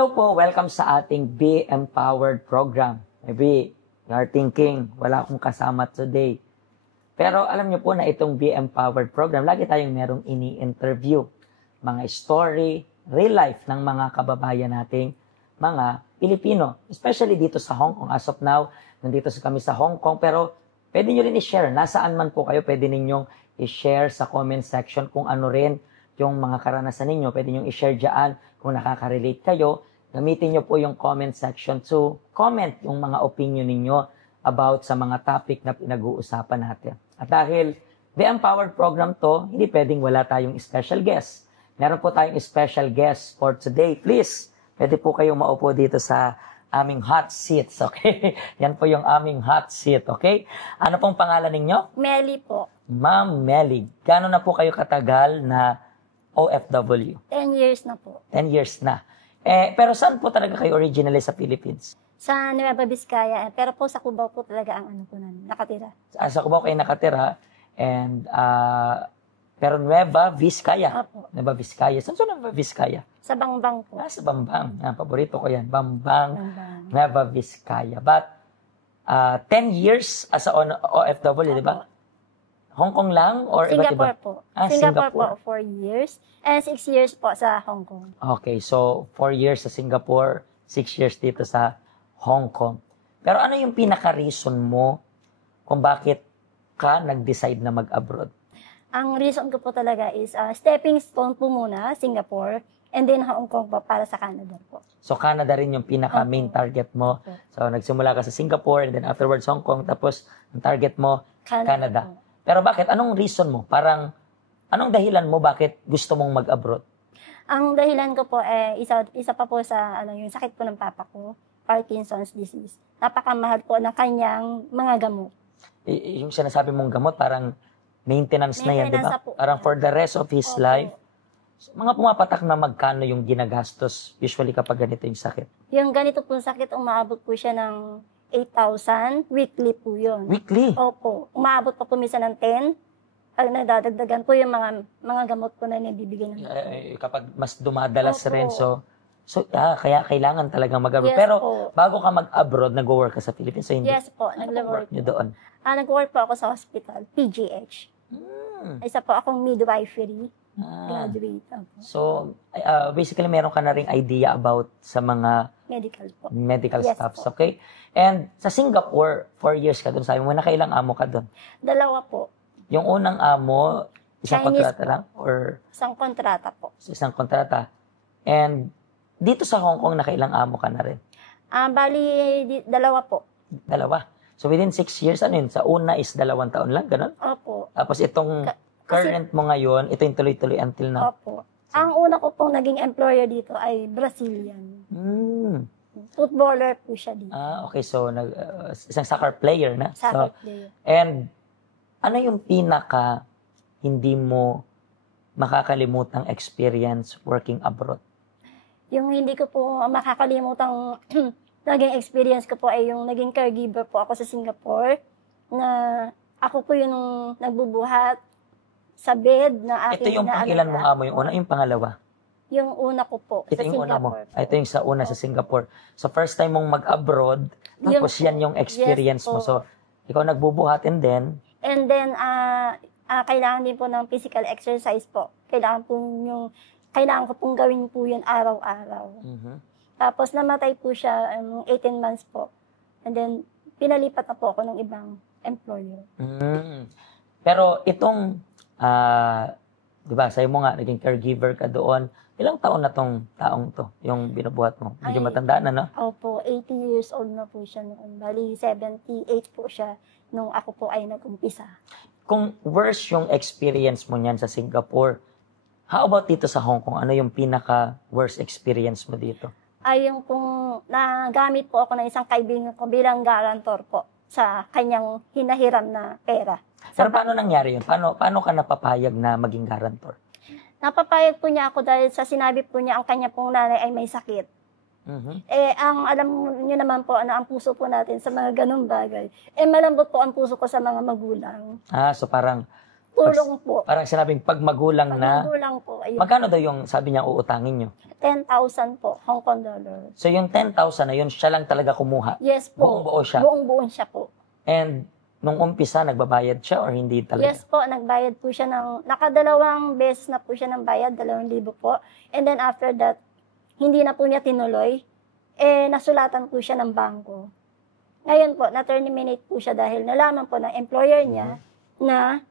Hello po, welcome sa ating Be Empowered program. Maybe you are thinking, wala akong kasama today. Pero alam niyo po na itong Be Empowered program, lagi tayong merong ini-interview. Mga story, real life ng mga kababayan nating mga Pilipino. Especially dito sa Hong Kong. As of now, nandito kami sa Hong Kong. Pero pwede nyo rin i-share. Nasaan man po kayo, pwede ninyong i-share sa comment section kung ano rin yung mga karanasan ninyo. Pwede nyo i-share dyan kung nakaka-relate kayo. Gamitin nyo po yung comment section to comment yung mga opinion ninyo about sa mga topic na pinag-uusapan natin. At dahil The Empowered program to, hindi pwedeng wala tayong special guest. Meron po tayong special guest for today. Please, pwede po kayong maupo dito sa aming hot seats, okay? Yan po yung aming hot seat, okay? Ano pong pangalan ninyo? Melly po. Ma'am Melly. Gano'n na po kayo katagal na OFW? 10 years na po. 10 years na. Pero saan po talaga kayo originally sa Philippines? Sa Nueva Vizcaya. Pero po sa Cubao po talaga ang ano po nakatira. Sa Cubao kayo nakatira. And, pero Nueva Vizcaya. Opo. Nueva Vizcaya. Saan sa Nueva Vizcaya? Sa Bangbang po. Sa Bambang. Paborito ko yan. Bambang, Bangbang. Nueva Vizcaya. But, 10 years as a OFW, di ba? Hong Kong lang? Or Singapore iba't iba? po. Singapore. Po, 4 years. And 6 years po sa Hong Kong. Okay, so 4 years sa Singapore, 6 years dito sa Hong Kong. Pero ano yung pinaka-reason mo kung bakit ka nag-decide na mag-abroad? Ang reason ko po talaga is stepping stone po muna, Singapore, and then Hong Kong po para sa Canada po. So Canada rin yung pinaka-main target mo. Okay. So nagsimula ka sa Singapore, and then afterwards Hong Kong, tapos ang target mo, Canada. Po. Pero bakit? Anong reason mo? Parang, anong dahilan mo bakit gusto mong mag-abroad? Ang dahilan ko po, isa pa po sa yung sakit po ng papa ko, Parkinson's disease. Napakamahal po ng kanyang mga gamot. Yung sinasabi mong gamot, parang maintenance na yan, di ba? Maintenance na po. Parang for the rest of his Opo. life. So, mga pumapatak na magkano yung ginagastos usually kapag ganito yung sakit? Yung ganito po sakit, umaabot po siya ng 8,000 weekly po yun. Weekly? Opo. Umaabot pa po minsan ng 10. Pag nadadagdagan po yung mga gamot po na nabibigyan ng Kapag mas dumadalas Opo. rin, so kaya kailangan talagang mag-abroad. Yes Pero po. bago ka mag-abroad, nag-work ka sa Philippines, so hindi. Yes po, Ano nag-work work nyo doon? Nag-work po ako sa hospital, PGH. Isa po akong midwifery. Graduate. Opo. So, basically, meron ka na ring idea about sa mga Medical po. medical Yes stuffs, po. okay? And sa Singapore, 4 years ka doon. Sabi mo, nakailang amo ka doon? Dalawa po. Yung unang amo, isang Chinese kontrata po. lang? Or Isang kontrata po. isang kontrata? And dito sa Hong Kong, nakailang amo ka na rin? Bali, dalawa po. Dalawa. So within 6 years, ano yun? Sa una is 2 taon lang, ganun? Opo. Tapos itong current mo ngayon, ito yung tuloy-tuloy until now. Opo. Ang una ko pong naging employer dito ay Brazilian. Footballer po siya dito. Okay. So, isang soccer player na. Soccer So, player. and ano yung pinaka hindi mo makakalimutang experience working abroad? Yung hindi ko po makakalimutang naging experience ko po ay yung naging caregiver po ako sa Singapore na ako po yung nagbubuhat sa bed na Ito aking yung pangilan mong amo, yung una, yung pangalawa. Yung una ko po Ito sa yung una mo. Singapore. Ito yung sa una sa Singapore. So, first time mong mag-abroad, tapos yan yung experience Yes mo. po. So, ikaw nagbubuhat and then, And then, kailangan din po ng physical exercise po. Kailangan ko pong gawin po yun araw-araw. Tapos namatay po siya 18 months po. And then, pinalipat na po ako ng ibang employer. Pero itong, di ba, sa'yo mo nga, naging caregiver ka doon. Ilang taon na tong taong to, yung binubuhat mo? Medyo Ay. matanda na, no? Opo, 80 years old na po siya noon. Bali, 78 po siya nung ako po ay nag-umpisa. Kung worse yung experience mo niyan sa Singapore, how about dito sa Hong Kong? Ano yung pinaka-worst experience mo dito? Ay, yung kung nagamit po ako ng isang kaibigan ko bilang guarantor po sa kanyang hinahiram na pera. Pero paano nangyari yun? Paano ka napapayag na maging guarantor? Napapayag po niya ako dahil sa sinabi po niya ang kanya pong nanay ay may sakit. Ang alam niyo naman po, ang puso po natin sa mga ganung bagay. Malambot po ang puso ko sa mga magulang. So parang Tulong po. Parang sinabing pag magulang na, Magulang po. Ayun. magkano daw yung sabi niya uutangin nyo? 10,000 po, Hong Kong dollar. So yung 10,000 na yun, siya lang talaga kumuha. Yes po. Buong-buo siya. Buong-buo siya po. And nung umpisa, nagbabayad siya or hindi talaga? Yes po, nagbayad po siya nakadalawang beses na po siya ng bayad, 2,000 po. And then after that, hindi na po niya tinuloy. Nasulatan po siya ng bangko. Ngayon po, na-terminate po siya dahil nalaman po ng employer niya na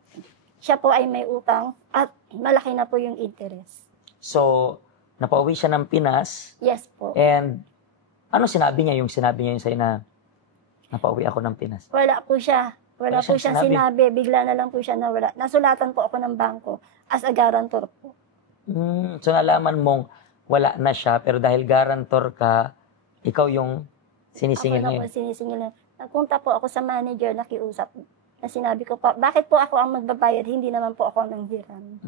siya po ay may utang at malaki na po yung interest. So, napauwi siya ng Pinas. Yes po. And ano sinabi niya? Yung sinabi niya yung sa'yo na napauwi ako ng Pinas? Wala po siya. Wala po siyang sinabi. Bigla na lang po siya nawala. Nasulatan po ako ng bangko as a guarantor po. So, nalaman mong wala na siya, pero dahil guarantor ka, ikaw yung sinisingil Ako na ngayon. po sinisingil. Nagpunta po ako sa manager, nakiusap. Na sinabi ko po, bakit po ako ang magbabayad? Hindi naman po ako ang nanghiram.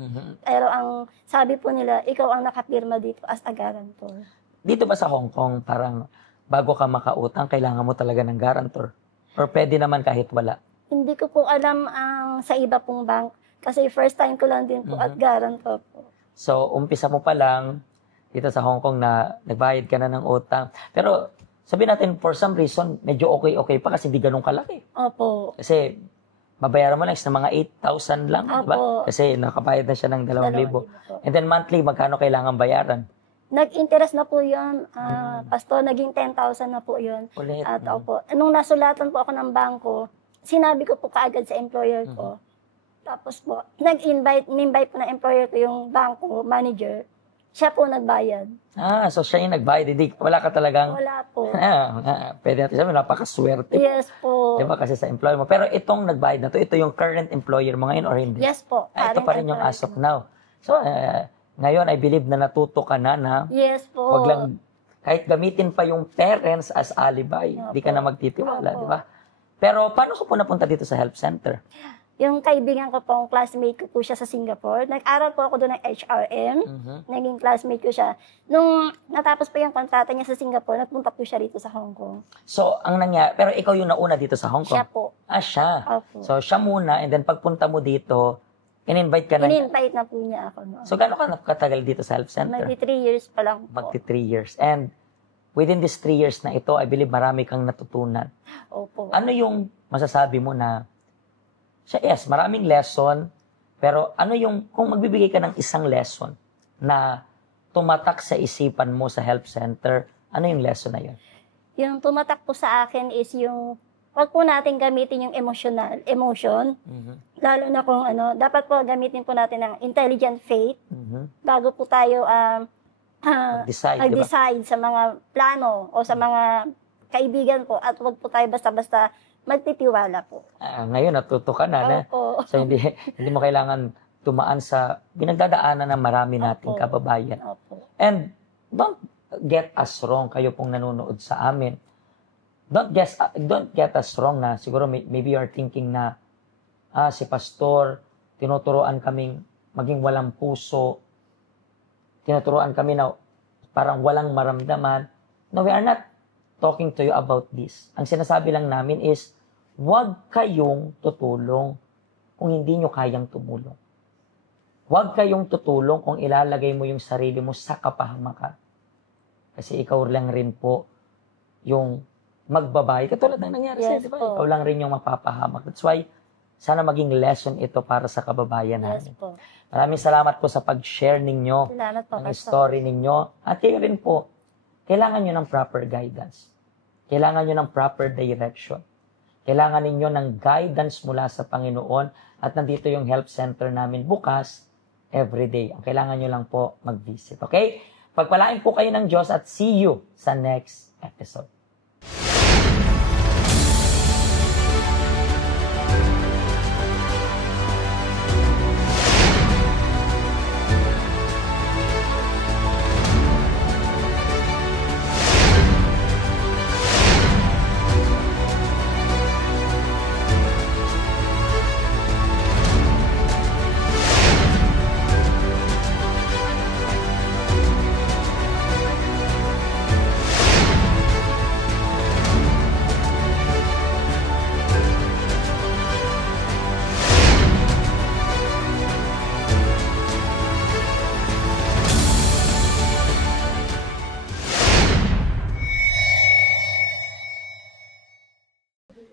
Pero ang sabi po nila, ikaw ang nakapirma dito as a guarantor. Dito ba sa Hong Kong, parang bago ka makautang, kailangan mo talaga ng guarantor? Or pwede naman kahit wala? Hindi ko po alam ang sa iba pong bank. Kasi first time ko lang din po at guarantor po. So, umpisa mo pa lang dito sa Hong Kong na nagbayad ka na ng utang. Pero sabihin natin, for some reason, medyo okay pa kasi hindi ganun kalaki. Opo. Kasi babayaran mo lang sa mga 8,000 lang, di ba? Opo. Kasi nakabayad na siya ng 2,000. 2,000 And then monthly, magkano kailangan bayaran? Nag-interest na po yun, Pastor, naging 10,000 na po yun. Ulit. At opo, nung nasulatan po ako ng bangko, sinabi ko po kaagad sa employer ko. Tapos po, in-invite po na employer ko yung bangko manager. Siya po nagbayad. So siya yung nagbayad. Hindi, wala ka talagang... Wala po. Pwede natin sabihin, napakaswerte. Yes po. Di ba kasi sa employer mo. Pero itong nagbayad na to, ito yung current employer mo ngayon or hindi? Yes po. Ito pa rin yung as of now. So, ngayon, I believe na natuto ka na Yes po. wag lang, kahit gamitin pa yung parents as alibi, di ka na magtitiwala, di ba? Pero paano ko po napunta dito sa help center? Yung kaibigan ko pong classmate ko po siya sa Singapore. Nag-aral po ako doon ng HRM. Naging classmate ko siya. Nung natapos po yung kontrata niya sa Singapore, nagpunta po siya rito sa Hong Kong. So, ang nangyari, pero ikaw yung nauna dito sa Hong Kong? Siya po. Siya. Opo. So, siya muna, and then pagpunta mo dito, in-invite ka na. In-invite na po niya ako noon. So, gano'n ka katagal dito sa help center? Magti 3 years pa lang po. Magti 3 years. And within these 3 years na ito, I believe marami kang natutunan. Opo. Ano yung masasabi mo na, yes, maraming lesson, pero ano yung, kung magbibigay ka ng isang lesson na tumatak sa isipan mo sa help center, ano yung lesson na yun? Yung tumatak po sa akin is yung, wag po natin gamitin yung emotion, lalo na kung dapat po gamitin po natin ng intelligent faith, bago po tayo mag-decide sa mga plano o sa mga kaibigan po, at wag po tayo basta-basta magtitiwala po. Ngayon, natuto ka na. So, hindi mo kailangan tumaan sa pinagdadaanan ng marami nating kababayan. Opo. And don't get us wrong, kayo pong nanonood sa amin. Don't get us wrong na siguro maybe you're thinking na si pastor, tinuturuan kaming maging walang puso, tinuturuan kami na parang walang maramdaman. No, we are not talking to you about this. Ang sinasabi lang namin is, huwag kayong tutulong kung hindi nyo kayang tumulong. Huwag kayong tutulong kung ilalagay mo yung sarili mo sa kapahamakan. Kasi ikaw lang rin po yung magbabayad. Katulad ng nangyari sa'yo, di ba? Ikaw lang rin yung mapapahamak. That's why, sana maging lesson ito para sa kababayan namin. Yes po. Maraming salamat po sa pag-share ninyo ng story ninyo. At kayo rin po, kailangan nyo ng proper guidance. Kailangan nyo ng proper direction. Kailangan ninyo ng guidance mula sa Panginoon. At nandito yung help center namin bukas, everyday. Ang kailangan nyo lang po mag-visit. Okay? Pagpalain po kayo ng Diyos at see you sa next episode.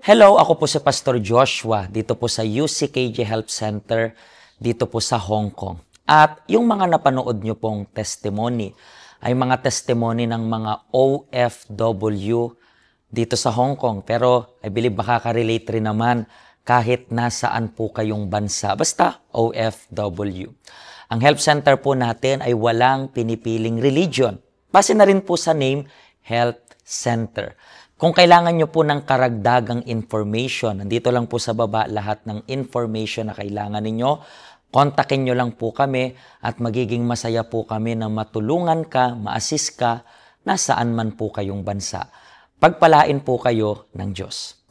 Hello, ako po si Pastor Joshua dito po sa UCKJ Health Center dito po sa Hong Kong. At yung mga napanood nyo pong testimony ay mga testimony ng mga OFW dito sa Hong Kong. Pero I believe makaka-relate rin naman kahit nasaan po kayong bansa. Basta OFW. Ang health center po natin ay walang pinipiling religion. Base na rin po sa name, Health Center. Kung kailangan nyo po ng karagdagang information, nandito lang po sa baba lahat ng information na kailangan ninyo. Kontakin nyo lang po kami at magiging masaya po kami na matulungan ka, ma-assist ka, nasaan man po kayong bansa. Pagpalain po kayo ng Diyos.